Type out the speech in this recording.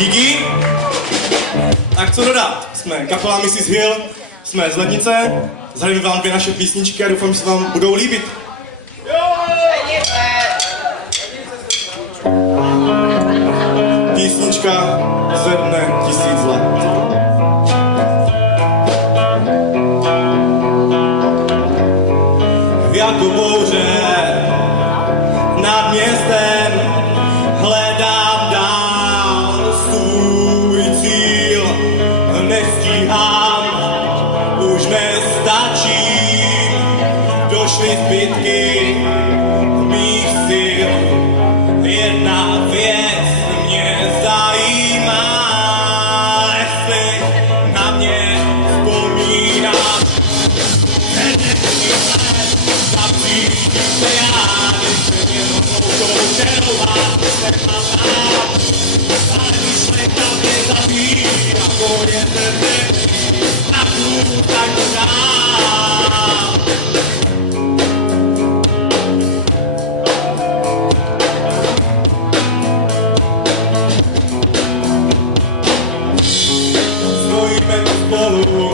Díky. Tak co dodat? Jsme kapela Mrs. Hill, jsme z Lednice, zahrajeme vám dvě naše písničky a doufám, že se vám budou líbit. Písnička ze dne 1000 let. Jako bouře nad městem hledám dál svůj cíl. Nestíhám, už nestačí, došly zbytky mých sil. Jedna věc mě zajímá, jestli na mě vzpomínám. Stojíme spolu